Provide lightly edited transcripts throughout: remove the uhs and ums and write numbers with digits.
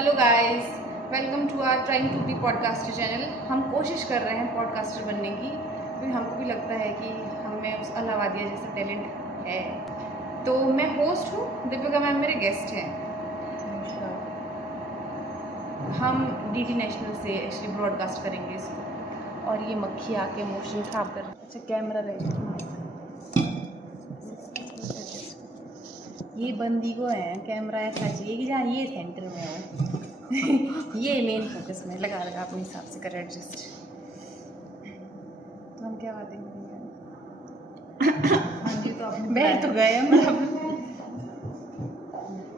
Hello guys, welcome to our trying to be podcaster channel. हम कोशिश कर रहे हैं पॉडकास्टर बनने की, क्योंकि हमको भी लगता है कि हमें उस अलावादिया जैसा टैलेंट है। तो मैं होस्ट हूँ, दीपिका मैम मेरे गेस्ट हैं। हम डीडी नेशनल से एक्चुअली ब्रॉडकास्ट करेंगे इसको, और ये मक्खी आके मोशन खराब कर। अच्छा कैमरा रहे, ये बंदी को है कैमरा ऐसा चाहिए कि जहाँ ये सेंटर में हो ये मेन फोकस में लगा अपने हिसाब से कर एडजस्ट। तो हम क्या बातें करेंगे? हाँ जी, तो आप बैठ तो गए हम।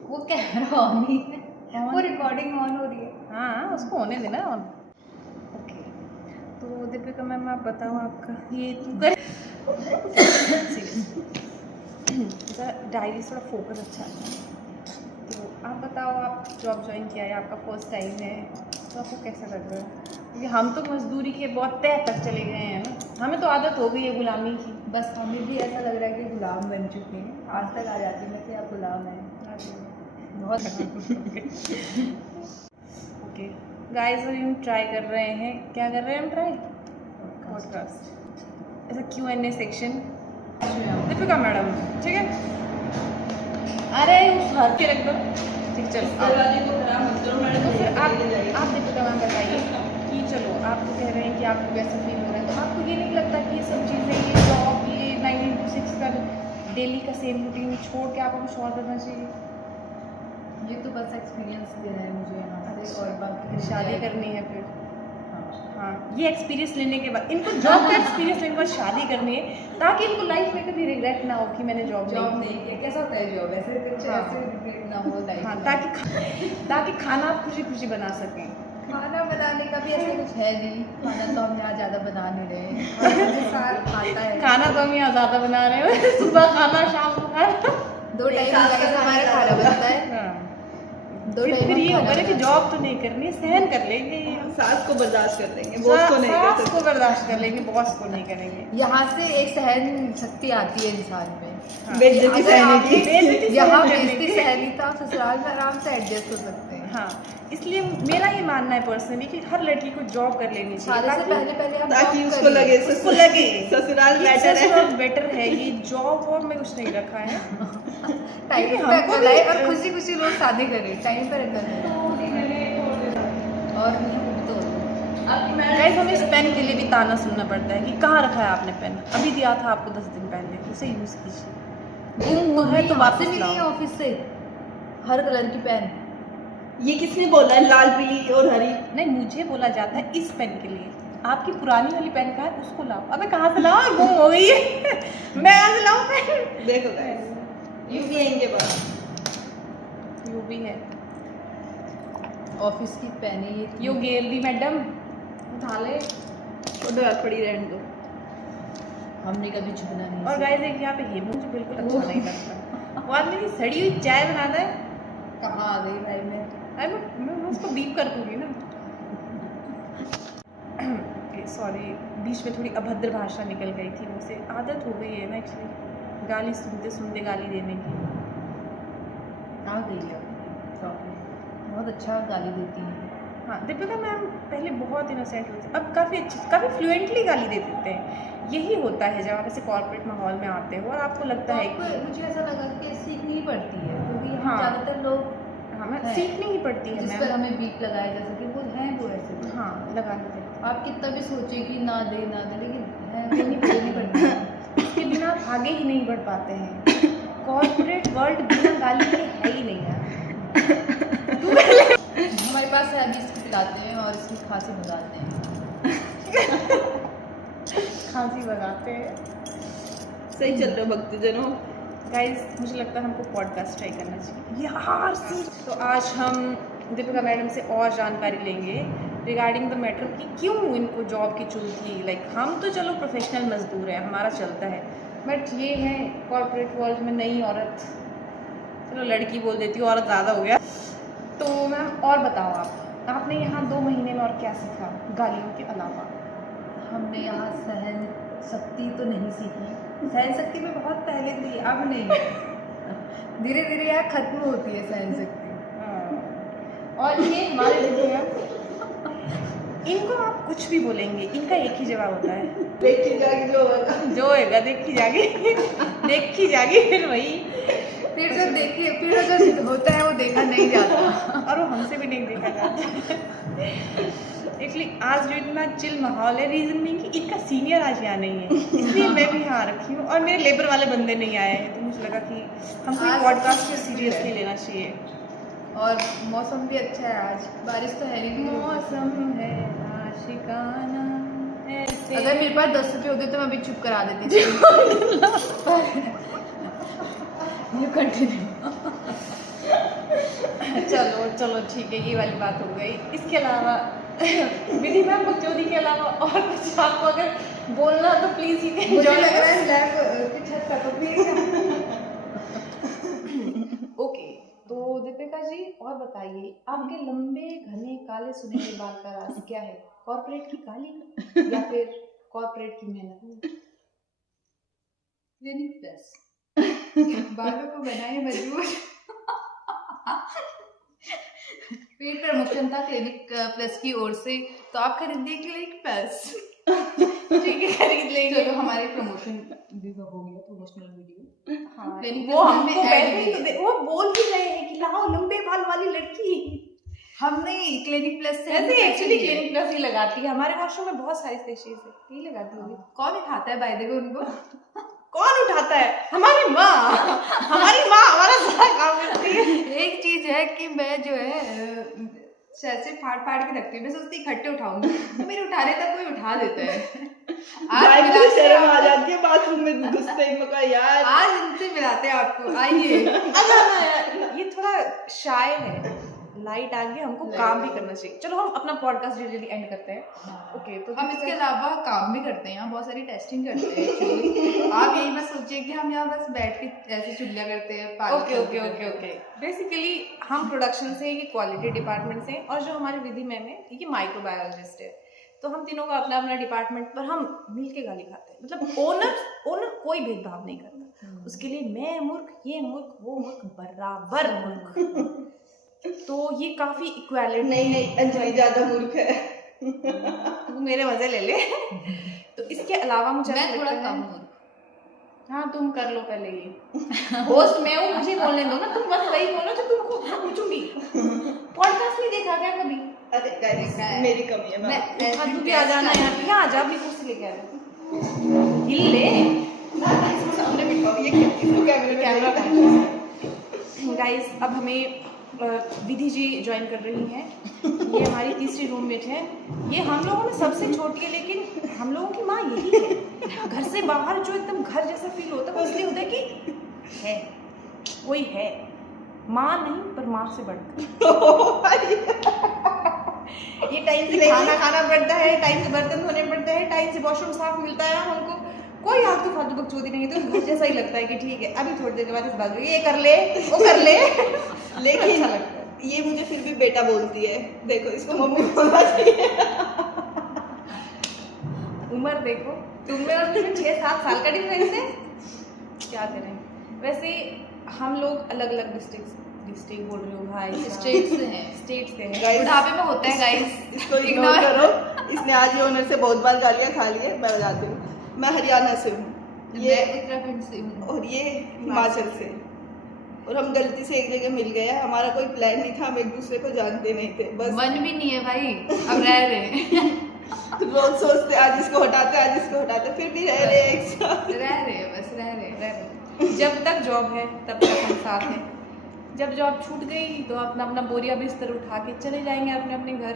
वो कैमरा ऑन ही है, वो रिकॉर्डिंग ऑन हो रही है। हाँ, उसको होने देना ऑन। ओके, तो दीपिका मैम आप बताओ, आपका ये तू कर डायरी थोड़ा फोकस अच्छा है। तो आप बताओ, आप जॉब ज्वाइन किया है, आपका फर्स्ट टाइम है, तो आपको कैसा लग रहा है? क्योंकि हम तो मजदूरी के बहुत तह तक चले गए हैं ना, हमें तो आदत हो गई है गुलामी की। बस हमें भी ऐसा लग रहा है कि गुलाम बन चुके हैं। आज तक आ जाती मैं कि आप गुलाम हैं। बहुत ओके गाइस, और हम ट्राई कर रहे हैं, क्या कर रहे हैं हम? ट्राई पॉडकास्ट, ऐसा Q&A सेक्शन। दीपिका मैडम, ठीक है? अरे उस हर के रख दो, ठीक चलो। तो फिर आप दीपिका मैम बताइए कि चलो आप तो कह रहे हैं कि आपको कैसे फील हो रहा है, तो आपको ये नहीं लगता कि ये सब चीज़ें, ये जॉब, ये 9 to 6 का डेली का सेम रूटीन छोड़ के आपको कुछ और करना चाहिए? ये तो बस एक्सपीरियंस दे रहा है मुझे यहाँ से, और बाकी फिर शादी करनी है फिर? हाँ, ये एक्सपीरियंस लेने के बाद इनको जॉब का एक्सपीरियंस लेने के बाद शादी करनी है, ताकि इनको लाइफ में कभी रिग्रेट ना हो कि मैंने जॉब नहीं किया। कैसा होता है जॉब? ऐसे कुछ ऐसे रिग्रेट ना हो लाइफ। हाँ, ताकि खाना आप खुशी खुशी बना सकें। खाना बनाने का भी ऐसा कुछ है नहीं। खाना तो हम यहाँ ज़्यादा बना नहीं रहे, साथ खाता है। खाना तो हम यहाँ ज़्यादा बना रहे हैं, सुबह खाना शाम को खाना, 2 टाइम हमारा खाना बनता है। फिर ये होगा ना कि जॉब तो नहीं करनी, सहन कर लेंगे, सास को बर्दाश्त कर लेंगे, बॉस को नहीं कर सकते। को बर्दाश्त कर लेंगे, बॉस को नहीं करेंगे। यहाँ से एक सहन शक्ति आती है इंसान में। बेइज्जती सहने की। यहाँ बेइज्जती सहनी तो आप ससुराल में आराम से एडजस्ट हो सकते हैं। हाँ, इसलिए मेरा ये मानना है पर्सनली कि हर लड़की को जॉब कर लेनी चाहिए, शादी से पहले आप ताकि जॉब उसको लगे ससुराल बेटर है। बेटर है। ये जॉब वॉब में कुछ नहीं रखा है। टाइम पे अकल आए और खुशी खुशी लोग शादी करें, टाइम पर अकल आए। और तो गाइस, हमें इस पेन के लिए भी ताना सुनना पड़ता है कि कहाँ रखा है आपने पेन, अभी दिया था आपको 10 दिन पहले, उसे यूज़ कीजिए। गुम है तो वापस नहीं है लाओ। ऑफिस से हर कलर की पेन। ये किसने बोला है लाल पीली और हरी? नहीं, मुझे बोला जाता है इस पेन के लिए। आपकी पुरानी वाली पेन कहाँ है, उसको लाओ। अबे कहाँ से लाओ, गुम हो गई है। मैं कहाँ से लाऊं पेन? देखो गाइस, यू भी है इनके पास, यू भी है, ऑफिस की पेन है ये। यू गेल दी मैडम, उठा ले। और पड़ी रहने दो, हमने कभी झुकना नहीं। और गाइस, एक यहाँ पे हेमू मुझे बिल्कुल अच्छा नहीं लगता। वो आदमी की सड़ी हुई चाय बनाता है। कहाँ आ गई भाई मैं? अरे मैं उसको बीप कर दूंगी ना। सॉरी, बीच में थोड़ी अभद्र भाषा निकल गई थी मुझसे, आदत हो गई है ना एक्चुअली गाली सुनते सुनते गाली देने की। आ गई है प्रॉब्लम। बहुत अच्छा गाली देती है। हाँ, दीपिका मैम पहले बहुत इनोसेंट होती, अब काफ़ी फ्लुएंटली गाली दे देते हैं। यही होता है जब आप ऐसे कॉर्पोरेट माहौल में आते हो और आपको लगता है कि मुझे ऐसा लगा कि सीखनी ही पड़ती है, क्योंकि हाँ, ज़्यादातर लोग हमें सीखनी ही पड़ती है जिस पर हमें बीप लगाया जा सके, वो है वो ऐसे। हाँ, लगानी पड़ती आप कितना भी सोचिए कि ना दे, लेकिन है वो नहीं देनी पड़ती है। इसके बिना आप आगे ही नहीं बढ़ पाते हैं। कॉर्पोरेट वर्ल्ड बिना गाली के है ही नहीं यार। हमारे पास है, अभी इसको पिलाते हैं और इसकी खांसी भगाते हैं। खांसी भगाते हैं। सही चल रहा भक्तजनों। गाइस, मुझे लगता है हमको पॉडकास्ट ट्राई करना चाहिए यार। तो आज हम दीपिका मैडम से और जानकारी लेंगे रिगार्डिंग द मैटर कि क्यों इनको जॉब की चुन थी। लाइक हम तो चलो प्रोफेशनल मजदूर हैं, हमारा चलता है, बट ये है कॉर्पोरेट वर्ल्ड में नई औरत, चलो लड़की बोल देती हूँ, औरत ज़्यादा हो गया। तो मैम और बताओ, आपने यहाँ 2 महीने में और क्या सीखा गालियों के अलावा? हमने यहाँ सहन शक्ति तो नहीं सीखी, सहन शक्ति में बहुत पहले थी, अब नहीं। धीरे धीरे यहाँ खत्म होती है सहन शक्ति। और ये हमारे दीदी हैं, इनको आप कुछ भी बोलेंगे इनका एक ही जवाब होता है, देखी जाएगी जो होगा। देखी जाएगी फिर वही। फिर जब देखिए, फिर अगर होता है वो देखा नहीं जाता। और वो हमसे भी नहीं देखा जाता। एक्चुअली आज जो इतना चिल माहौल है, रीज़न नहीं कि इनका सीनियर आज यहाँ नहीं है, इसलिए मैं भी यहाँ रखी हूँ, और मेरे लेबर वाले बंदे नहीं आए हैं, तो मुझे लगा कि हमको आज पॉडकास्ट को सीरियसली लेना चाहिए। और मौसम भी अच्छा है आज, बारिश तो है नहीं। मौसम है आशिकाना ऐसे। अगर मेरे पास 10 रुपये होते तो मैं अभी चुप करा देती थी। कंटिन्यू। चलो ठीक है, ये वाली बात हो गई। इसके अलावा विधि मैम बकचोदी के अलावा और कुछ आपको अगर बोलना हो तो प्लीज मुझे लग रहा है लैब की छत का तो प्लीज। ओके, तो दीपिका जी और बताइए, आपके लंबे घने काले सुनहरे बाल का राज क्या है? कॉर्पोरेट की काली या फिर कॉर्पोरेट की मेहनत? क्लिनिक प्लस बालों को बनाए मजबूत। पेड प्रमोशन था क्लिनिक प्लस की ओर से, तो आप खरीदिए क्लिनिक प्लस। ठीक है, खरीद लेंगे। चलो हमारे प्रमोशन भी हो गया, प्रमोशनल वीडियो। हाँ, Clinic वो Plus हमको में पहले ad ही भी तो वो बोल ही रहे हैं कि लाओ लंबे बाल वाली लड़की। हमने क्लिनिक प्लस से ऐसे एक्चुअली क्लिनिक प्लस ही लगाती है, हमारे वॉशरूम में बहुत सारी स्पेशीज है, यही लगाती होगी। कौन उठाता है बाय द वे उनको? कौन उठाता है? हमारी माँ हमारा सारा काम करती है। एक चीज है कि मैं जो है ऐसे फाड़ के रखती हूँ, मैं सोचती इकट्ठे उठाऊंगी, तो मेरे उठाने तक कोई उठा देता है। आज शर्म आ जाती है बाथरूम में घुसते ही, मका यार आज इनसे मिलाते हैं आपको, आइए। ये थोड़ा शाय है, लाइट आ गई, हमको काम भी करना चाहिए। चलो हम अपना पॉडकास्ट जल्दी एंड करते हैं। ओके, तो हम इसके अलावा काम भी करते हैं, यहाँ बहुत सारी टेस्टिंग करते हैं एक्चुअली। आप यही बस सोचिए कि हम यहाँ बस बैठ के ऐसे चुगलियाँ करते हैं। ओके। बेसिकली हम प्रोडक्शन से, ये क्वालिटी डिपार्टमेंट से, और जो हमारे विधि मैम है ये माइक्रोबायोलॉजिस्ट है, तो हम तीनों का अपना अपना डिपार्टमेंट, पर हम मिल के गाली खाते हैं। मतलब ओनर कोई भेदभाव नहीं करता, उसके लिए मैं मूर्ख, ये मूर्ख, वो मूर्ख, बराबर मूर्ख। तो ये काफी इक्वालिटी। नहीं अंजलि ज्यादा मूर्ख है। तू मेरे मजे ले ले। तो इसके अलावा मुझे मैं थोड़ा कम हूँ। हाँ, तुम कर लो पहले, ये होस्ट मैं हूँ, मुझे बोलने दो ना, तुम बस वही बोलो जो तुमको पूछूंगी। पॉडकास्ट नहीं देखा क्या कभी? अरे गाइस मेरी कमी है, मैं तू भी आ जाना यहाँ, यहाँ आ जा, अपनी कुर्सी लेके आ जा, हिल ले। सामने बिठाओ, ये कैमरा गाइस अब हमें विधि जी ज्वाइन कर रही हैं। ये हमारी तीसरी रूममेट है। ये हम लोगों में सबसे छोटी है, लेकिन हम लोगों की माँ यही है। घर से बाहर जो एकदम घर जैसा फील होता है वो इसलिए होता है कि है कोई है, माँ नहीं पर माँ से बढ़कर। ये टाइम से खाना पड़ता है, टाइम से बर्तन धोने पड़ता है, टाइम से वॉशरूम साफ मिलता है हमको, कोई आलतू फालतू बकचोदी नहीं है, तो घर जैसा ही लगता है कि ठीक है अभी थोड़ी देर के बाद इस बात ये कर ले वो कर ले। लेकिन अच्छा लगता है। ये मुझे फिर भी बेटा बोलती है, देखो इसको मम्मी बोलना चाहिए। उम्र देखो, तुम में और मुझे 6-7 साल का डिफरेंस है, क्या करें। वैसे हम लोग अलग अलग डिस्ट्रिक्ट बोल रही हूँ भाई, स्टेट से हैं। बुढ़ापे में होता है गाइस, इसको इग्नोर करो। इसने आज ये ओनर से बहुत बार गालियाँ खा ली है। मैं बताती हूँ, मैं हरियाणा से हूँ, ये उत्तराखंड से हूँ, और ये हिमाचल से, और हम गलती से एक जगह मिल गए। हमारा कोई प्लान नहीं था, हम एक दूसरे को जानते नहीं थे, बस मन भी नहीं है भाई, अब रह रहे रोज सोचते आज इसको हटाते, फिर भी रह रहे एक साथ, रह रहे। जब तक जॉब है तब तक हम साथ हैं, जब जॉब छूट गई तो अपना अपना बोरिया बिस्तर उठा के चले जाएंगे अपने अपने घर,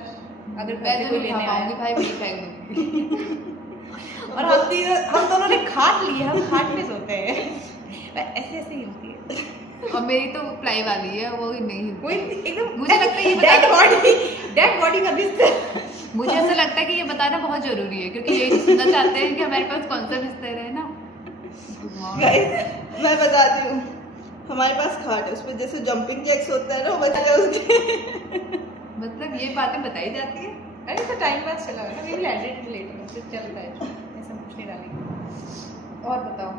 अगर घर से कोई लेने आएंगे भाई मेरी फेंक दूंगी। और हम दोनों ने खाट ली है, हम खाट में सोते हैं, ऐसे हिलती है। और मेरी तो प्लाई वाली है, वो नहीं कोई एकदम मुझे लगता है ये डेड बॉडी का बिस्तर। मुझे ऐसा लगता है कि ये बताना बहुत जरूरी है, क्योंकि ये सुनना चाहते हैं कि हमारे पास कौन सा बिस्तर है ना। गाइस मैं बताती हूँ, हमारे पास खाट है, उसमें जैसे जंपिंग जैक्स होता है ना, वो बच्चा उसके मतलब ये बातें बताई जाती है। अरे तो टाइम पास चला ना, we will edit it later, चलता है, ऐसा कुछ नहीं डालेंगे। और बताओ,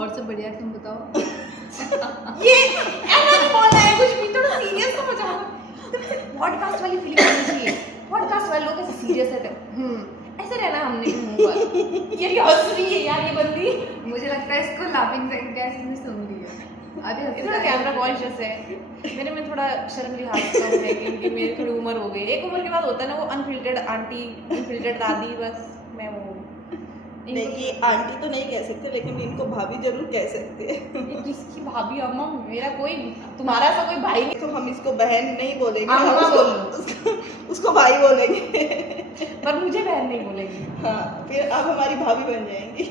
और सब बढ़िया, तुम बताओ। ये ऐसा नहीं बोलना है, कुछ भी थोड़ा सीरियस तो हो जाओ। तो पॉडकास्ट वाली फीलिंग आनी चाहिए। पॉडकास्ट वाले लोग कैसे सीरियस है, ऐसे रहना हमने मुंह पर। ये हंस रही है यार ये बंदी, मुझे लगता है इसको लाफिंग गैस ने सुन लिया। अभी थोड़ा कैमरा कॉन्शियस है, मेरे में थोड़ा शर्म लिहाज कम है क्योंकि मेरी थोड़ी उम्र हो गई। एक उम्र के बाद होता है ना वो अनफिल्टर्ड आंटी, अनफिल्टर्ड दादी, बस मैं वो नहीं, ये आंटी तो नहीं कह सकते, लेकिन इनको भाभी जरूर कह सकते हैं। ये किसकी भाभी अम्मा, मेरा कोई तुम्हारा सा कोई भाई नहीं। तो हम इसको बहन नहीं बोलेंगे, अम्मा हम बोलो। उसको भाई बोलेंगे। पर मुझे बहन नहीं बोलेगी। हाँ, फिर आप हमारी भाभी बन जाएंगी।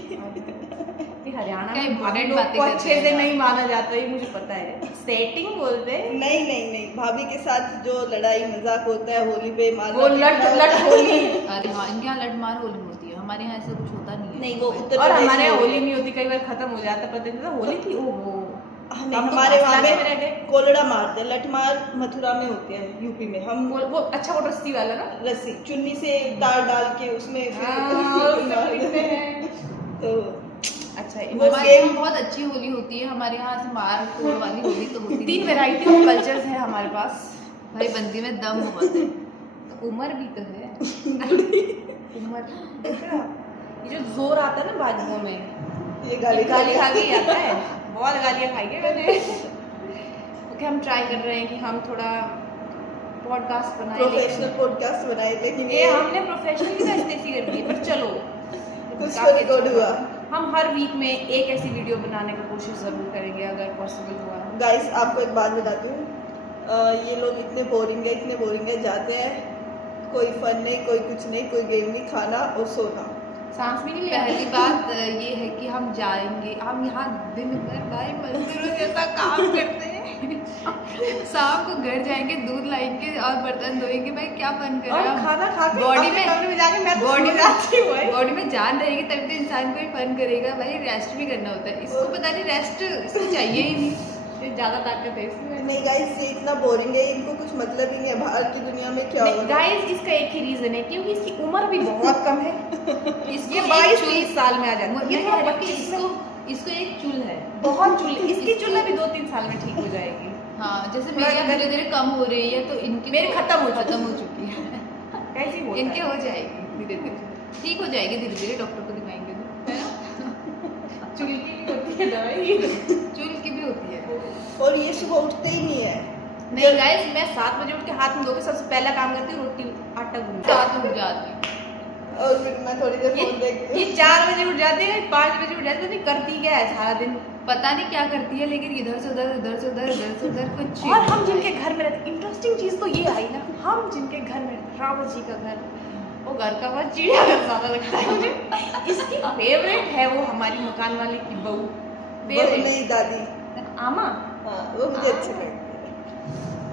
हरियाणा क्या में भाभी important लोग बातें को करते अच्छे हैं से यार। नहीं माना जाता, ये मुझे पता है। सेटिंग बोलते हैं। नहीं, भाभी के साथ जो लड़ाई मजाक होता है होली पे, मार वो लट होली। अरे हाँ, इनके यहाँ लटमार होली होती है, हमारे यहाँ ऐसा कुछ होता नहीं है। नहीं, वो उत्तर और प्रदेश हमारे यहाँ में होली नहीं होती, कई बार खत्म हो जाता, पता नहीं चलता होली थी। ओहो नहीं, हम तो हमारे वहाँ पाकिस्तान में रह में गए। कोलड़ा मारते हैं, लठमार मथुरा में होते हैं, यूपी में। हम वो अच्छा वो रस्सी वाला ना। रस्सी चुन्नी से तार डाल के उसमें पिटते हैं। तो अच्छा वो हमारे यहाँ बहुत अच्छी होली होती है, हमारे यहाँ से मार तोड़ वाली होली तो होती तीन नहीं। वैरायटी ऑफ कल्चर्स है हमारे पास। भाई बंदी में दम बहुत है। उम्र भी तो है। उम्र ये जो जोर आता है ना बाजुओं में, ये गाली गाली खा के ही आता है। बहुत गालियाँ खाई है मैंने। ओके, हम ट्राई कर रहे हैं कि हम थोड़ा पॉडकास्ट बनाए। प्रोफेशनल पॉडकास्ट बनाए, लेकिन ये हमने प्रोफेशनल की तस्दीसी कर दी है, पर चलो कुछ तो रिकॉर्ड हुआ। हम हर वीक में एक ऐसी वीडियो बनाने की कोशिश जरूर करेंगे अगर पॉसिबल हुआ। गाइस, आपको एक बात बताती हूँ, ये लोग इतने बोरिंग है, जाते हैं, कोई फन नहीं, कोई कुछ नहीं, कोई गेम नहीं, खाना और सोना। सांस भी नहीं ले पहली बात ये है कि हम जाएंगे, हम यहाँ दिन भर भाई मजदूरों जैसा काम करते हैं। शाम को घर जाएंगे, दूध लाएंगे और बर्तन धोएंगे। भाई क्या फन कर और रहे हैं खाना खा के बॉडी अपने में कमरे में जाके मैं तो बॉडी सो जाती हूँ भाई। बॉडी में जान रहेगी तभी तो इंसान कोई फन करेगा। भाई रेस्ट भी करना होता है, इसको पता नहीं रेस्ट इसको चाहिए ही नहीं। ये ज्यादा ताकत है इसमें। नहीं गाइस, ये इतना बोरिंग है, इनको कुछ मतलब ही नहीं है बाहर की दुनिया में क्या हो रहा है। गाइस, इसका एक ही रीजन है क्योंकि इसकी उम्र भी बहुत कम है। इसको ये एक 22-23 साल में आ जाती है। ये ये है कि बच्ची इसको एक चुल है। बहुत चुल, इसकी चुल भी 2-3 साल में ठीक हो जाएगी। हाँ, जैसे मेरी अब धीरे धीरे कम हो रही है तो इनकी मेरी तो खत्म हो चुकी है। कैसी हो इनके हो जाएगी धीरे धीरे, ठीक हो जाएगी धीरे धीरे, डॉक्टर को दिखाएंगे तो, है ना। चुल की भी होती है दवाई। चुल की भी होती है। और ये सुबह उठते ही नहीं है। नहीं गाइस, मैं 7 बजे उठ के हाथ मुंह धो के सबसे पहला काम करती हूँ रोटी आटा गूंथना। साथ में जाती और फिर मैं थोड़ी देर फोन देखती ये हूँ। 4 बजे उठ जाती है, 5 बजे उठ जाती है, नहीं करती क्या है सारा दिन। पता नहीं क्या करती है, लेकिन इधर से उधर, इधर से उधर, इधर से उधर कुछ। और हम जिनके घर में रहते, इंटरेस्टिंग चीज तो ये आई ना, हम जिनके घर में रहते, रावत जी का घर, वो घर का बहुत चिड़ियाघर ज्यादा लगता है मुझे। इसकी फेवरेट है वो हमारी मकान वाली की बहू, बहू फेवरेट नहीं, दादी। आमा। हाँ, वो मुझे अच्छी लगती है।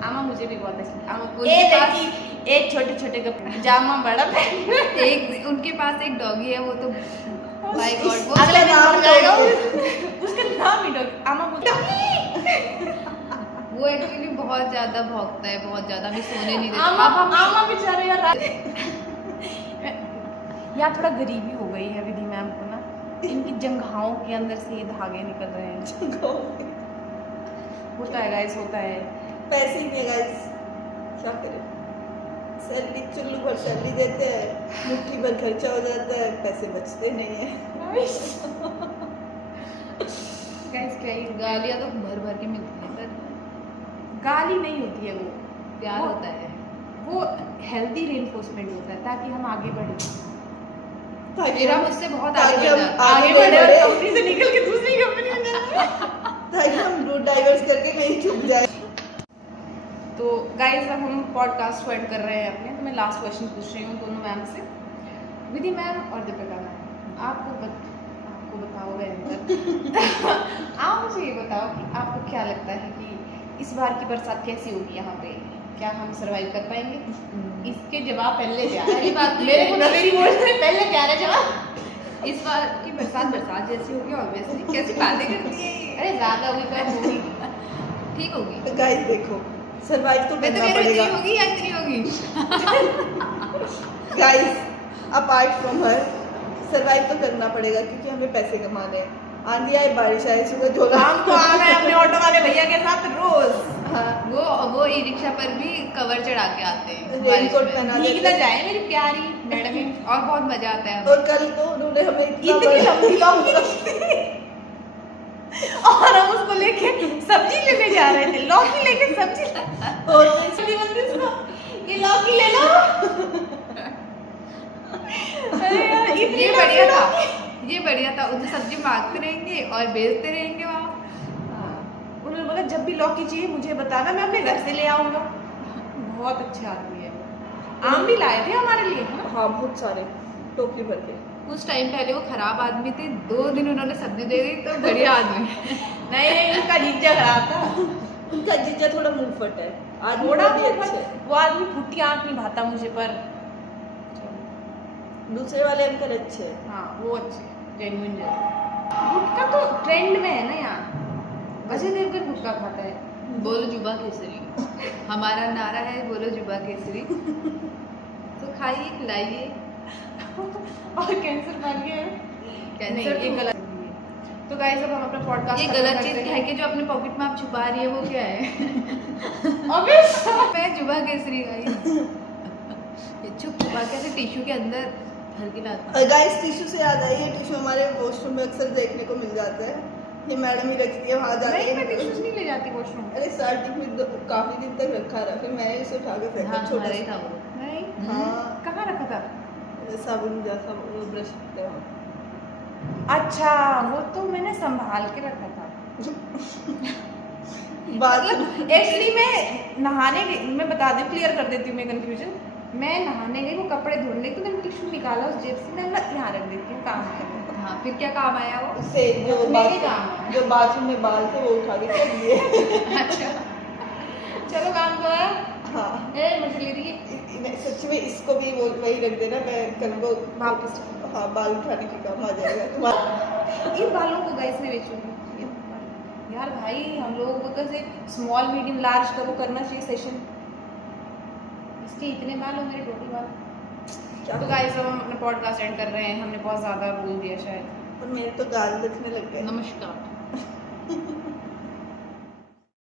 आमा मुझे भी बहुत अच्छी लगती है। उनके एक पास- लड़की एक छोटे छोटे कपड़े जामा बड़ा पहन। एक उनके पास एक डॉगी है, वो तो माय गॉड, वो अगले दिन नाम मर जाएगा डॉगी उसका नाम ही डॉगी। आमा बोलती वो एक्चुअली बहुत ज्यादा भौंकता है, बहुत ज्यादा, हमें सोने नहीं देता। आमा, अब हम आमा बेचारे यार यहाँ थोड़ा गरीबी हो गई है विधि मैम को ना, इनकी जंघाओं के अंदर से ये धागे निकल रहे हैं। होता है गाइस, होता है। पैसे ही नहीं गाइस, क्या करें। सैलरी चुल्लू भर सैलरी देते हैं, मुट्ठी भर खर्चा हो जाता है, पैसे बचते नहीं है। गाइस क्या ही गालियाँ तो भर भर के मिलती हैं, पर गाली नहीं होती है, वो प्यार वो- होता है। वो हेल्दी रेनफोर्समेंट होता है ताकि हम आगे बढ़े। ताकि मेरा हम- मुझसे बहुत ताकि आगे हम बढ़ जाता है। आगे बढ़े और बढ़े, कंपनी से निकल के दूसरी कंपनी में जाए। ताकि हम रूट डाइवर्स करके कहीं छुप जाए। तो गाइस, अब हम पॉडकास्ट को एंड कर रहे हैं अपने। तो मैं लास्ट क्वेश्चन पूछ रही हूँ दोनों मैम से, विधि मैम और दीपिका मैम। आपको बताओ आप मुझे ये बताओ कि आपको क्या लगता है कि इस बार की बरसात कैसी होगी यहाँ पे? क्या हम सरवाइव कर पाएंगे? इसके जवाब पहले पहली बात तो मेरे ये को है मेरी बोल पहले प्यारा जवाब। इस बार की बरसात जैसी होगी ऑब्वियसली। कैसी बातें करती है ये? अरे ज्यादा हुई पर होगी। ठीक होगी। गाइस देखो, सरवाइव तो मैं तो करना कह रही हूँ पड़ेगा। इतनी होगी या इतनी होगी। Guys, apart from her, survive तो करना पड़ेगा क्योंकि हमें पैसे कमाने हैं। आंधी आए, बारिश आए, सुबह झोला शाम को आना है अपने ऑटो वाले भैया के साथ रोज। हाँ वो ई रिक्शा पर भी कवर चढ़ा के आते हैं रेनकोट बारिश में। पहना भीग देते ना हैं। जाए मेरी प्यारी मैडम। और बहुत मजा आता है और कल तो उन्होंने हमें इतना इतनी बड़ा- लंबी लौकी और हम उसको लेके सब्जी लेने जा रहे थे, लौकी लेके सब्जी और सब्जी बनती उसको, ये लौकी ले लो। अरे यार, इतनी ये लंबी बढ़िया था, लौकी। ये बढ़िया था। उनसे सब्जी मांगते रहेंगे और बेचते रहेंगे वहाँ। हाँ, उन्होंने बोला जब भी लौकी चाहिए मुझे बताना, मैं अपने घर से ले आऊंगा। बहुत अच्छे आदमी है वो। आम भी लाए थे हमारे लिए, है ना? हाँ बहुत सारे टोकरी भर के। कुछ टाइम पहले वो खराब आदमी थे, 2 दिन उन्होंने सब्जी दे दी तो बढ़िया आदमी। नहीं नहीं, उनका जीजा खराब था। उनका जीजा थोड़ा मुंहफट है, आदमी थोड़ा भी अच्छे। वो आदमी फुटी आंख नहीं भाता मुझे, पर दूसरे वाले अंकल अच्छे हैं। हाँ वो अच्छे जेन्युइन जैसे। गुटखा तो ट्रेंड में है ना यहाँ, अजय देवगन गुटखा खाता है। बोलो जुबा केसरी, हमारा नारा है बोलो जुबा केसरी। तो खाइए खिलाइए। और कैंसर फैल गया है। कैंसर नहीं, ये गलत है। तो गाइस अब हम अपना पॉडकास्ट ये गलत चीज है कि जो अपने पॉकेट में आप छुपा रही है वो क्या है? अबे मैं जुबा केसरी गाइस, ये छुपा के ऐसे टिश्यू के अंदर भर के लाता हूँ। गाइस टिश्यू से याद आई है, टिश्यू हमारे वॉशरूम में अक्सर देखने को मिल जाता है। ये मैडम ही रखती है वहाँ जाके। नहीं, मैं टिश्यूज नहीं ले जाती वॉशरूम। अरे स्टार्टिंग में काफी दिन तक रखा रहा, फिर मैंने इसे उठा के फेंका। हाँ, छोटा हमारे सा। था वो। नहीं, हाँ कहाँ रखा था? साबुन जैसा वो ब्रश करते हैं। अच्छा, वो तो मैंने संभाल के रखा था। बात एक्चुअली मैं नहाने गई, मैं बता दूं, क्लियर कर देती हूँ मैं कंफ्यूजन। मैं नहाने गई, वो कपड़े धोने गई, तो मैंने टिश्यू निकाला उस जेब से, मैं यहाँ रख देती हूँ काम करने। हाँ, फिर क्या काम आया वो? उससे जो मेरे काम है। जो बाथरूम में बाल थे वो उठा के कर दिए। अच्छा, चलो काम तो है। हाँ मुझे ले रही है सच में इसको भी वो वही रख देना, मैं कल को वापस। हाँ बाल उठाने के काम आ जाएगा तुम्हारा। इन बालों को गैस में बेचूंगी यार भाई। हम लोगों को तो ऐसे स्मॉल मीडियम लार्ज का वो करना चाहिए सेशन। इसके इतने बाल हो, मेरे टोटल बाल। तो गाइस अब हम अपना पॉडकास्ट एंड कर रहे हैं, हमने बहुत ज़्यादा बोल दिया शायद। और मेरे तो गाल दिखने लग गए। नमस्कार।